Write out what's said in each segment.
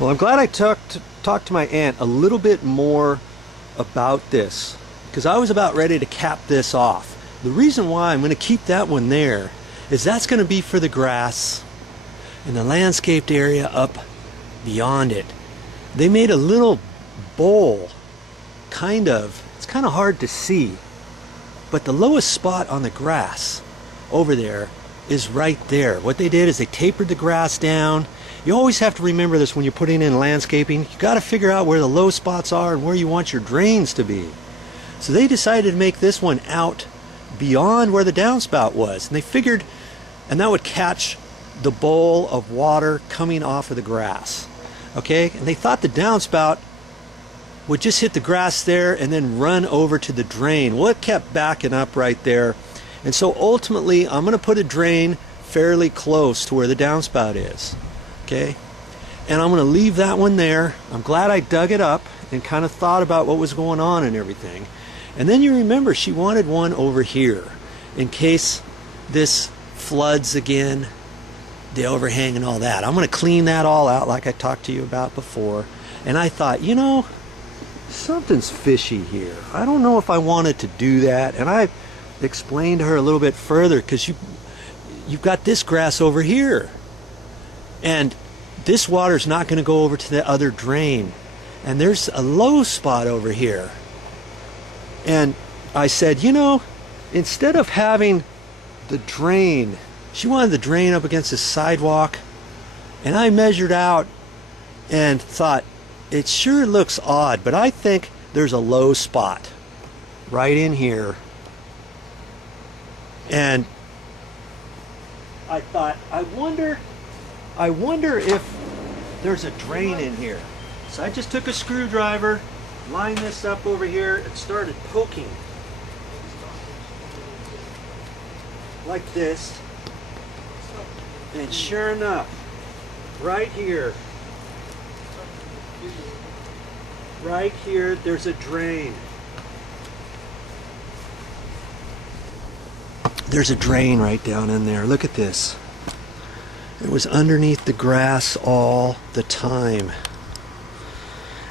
Well, I'm glad I talked to my aunt a little bit more about this, because I was about ready to cap this off. The reason why I'm going to keep that one there is that's going to be for the grass and the landscaped area up beyond it. They made a little bowl, it's kind of hard to see, but the lowest spot on the grass over there is right there. What they did is they tapered the grass down. You always have to remember this when you're putting in landscaping. You got to figure out where the low spots are and where you want your drains to be. So they decided to make this one out beyond where the downspout was, and they figured, and that would catch the bowl of water coming off of the grass. Okay, and they thought the downspout would just hit the grass there and then run over to the drain. Well, it kept backing up right there, and so ultimately I'm going to put a drain fairly close to where the downspout is. Okay, and I'm going to leave that one there. I'm glad I dug it up and kind of thought about what was going on and everything. And then you remember she wanted one over here in case this floods again, the overhang and all that. I'm going to clean that all out like I talked to you about before. And I thought, you know, something's fishy here. I don't know if I wanted to do that. And I explained to her a little bit further, because you've got this grass over here, and this water's not going to go over to the other drain, and there's a low spot over here. And I said, you know, instead of having the drain, she wanted the drain up against the sidewalk, and I measured out and thought, it sure looks odd, but I think there's a low spot right in here. And I thought, I wonder if there's a drain in here. So I just took a screwdriver, lined this up over here, and started poking like this. And sure enough, right here, there's a drain. There's a drain right down in there. Look at this. It was underneath the grass all the time,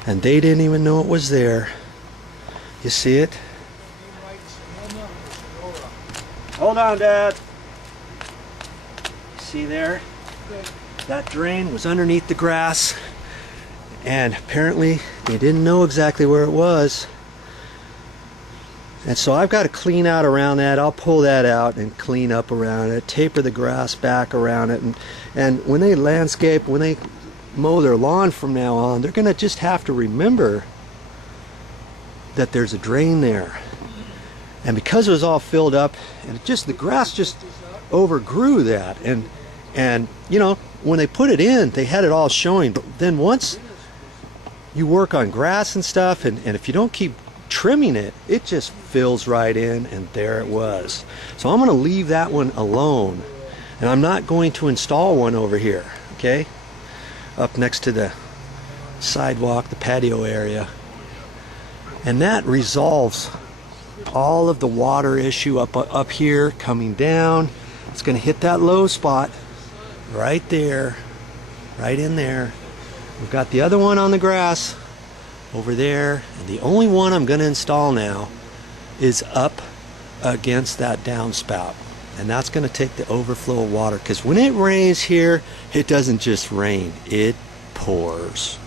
and they didn't even know it was there. You see it? Hold on, Dad. See there? That drain was underneath the grass, and apparently they didn't know exactly where it was. And so I've got to clean out around that. I'll pull that out and clean up around it, taper the grass back around it, and when they landscape, when they mow their lawn from now on, they're going to just have to remember that there's a drain there. And because it was all filled up, and the grass just overgrew that, and you know, when they put it in, they had it all showing. But then once you work on grass and stuff, and if you don't keep trimming it, it just fills right in, and there it was. So I'm going to leave that one alone, and I'm not going to install one over here, okay, up next to the sidewalk, the patio area. And that resolves all of the water issue up here coming down. It's going to hit that low spot right there, right in there. We've got the other one on the grass over there, and the only one I'm going to install now is up against that downspout, and that's going to take the overflow of water, because when it rains here, it doesn't just rain, it pours.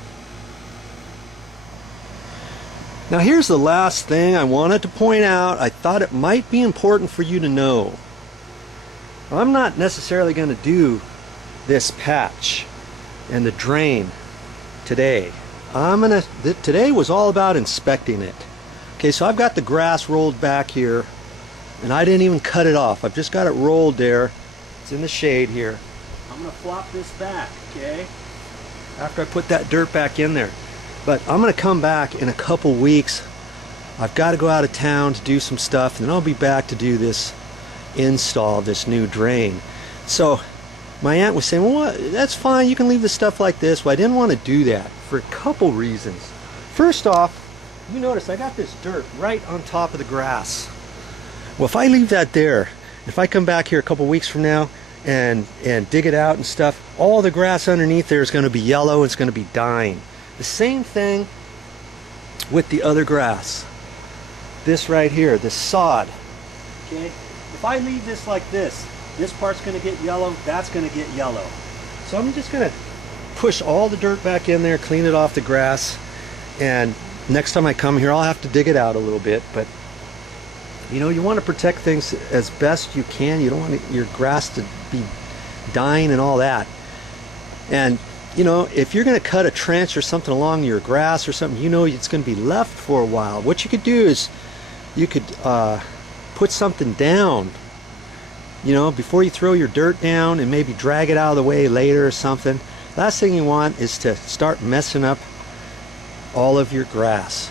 Now here's the last thing I wanted to point out. I thought it might be important for you to know. I'm not necessarily going to do this patch and the drain today. Today was all about inspecting it. Okay, so I've got the grass rolled back here, and I didn't even cut it off. I've just got it rolled there. It's in the shade here. I'm going to flop this back, okay, after I put that dirt back in there. But I'm going to come back in a couple weeks. I've got to go out of town to do some stuff, and then I'll be back to do this install of this new drain. So my aunt was saying, well, that's fine, you can leave the stuff like this. Well, I didn't want to do that for a couple reasons. First off, you notice I got this dirt right on top of the grass. Well, if I leave that there, if I come back here a couple weeks from now, and dig it out and stuff, all the grass underneath there is going to be yellow. It's going to be dying. The same thing with the other grass. This right here, this sod. Okay, if I leave this like this part's going to get yellow, that's going to get yellow. So I'm just going to push all the dirt back in there, clean it off the grass, and next time I come here I'll have to dig it out a little bit. But you know, you want to protect things as best you can. You don't want your grass to be dying and all that. And you know, if you're going to cut a trench or something along your grass or something, you know it's going to be left for a while. What you could do is you could put something down, you know, before you throw your dirt down, and maybe drag it out of the way later or something. Last thing you want is to start messing up all of your grass.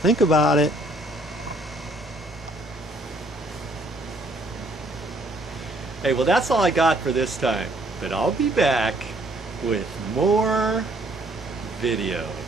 Think about it. Hey, well, that's all I got for this time, but I'll be back with more videos.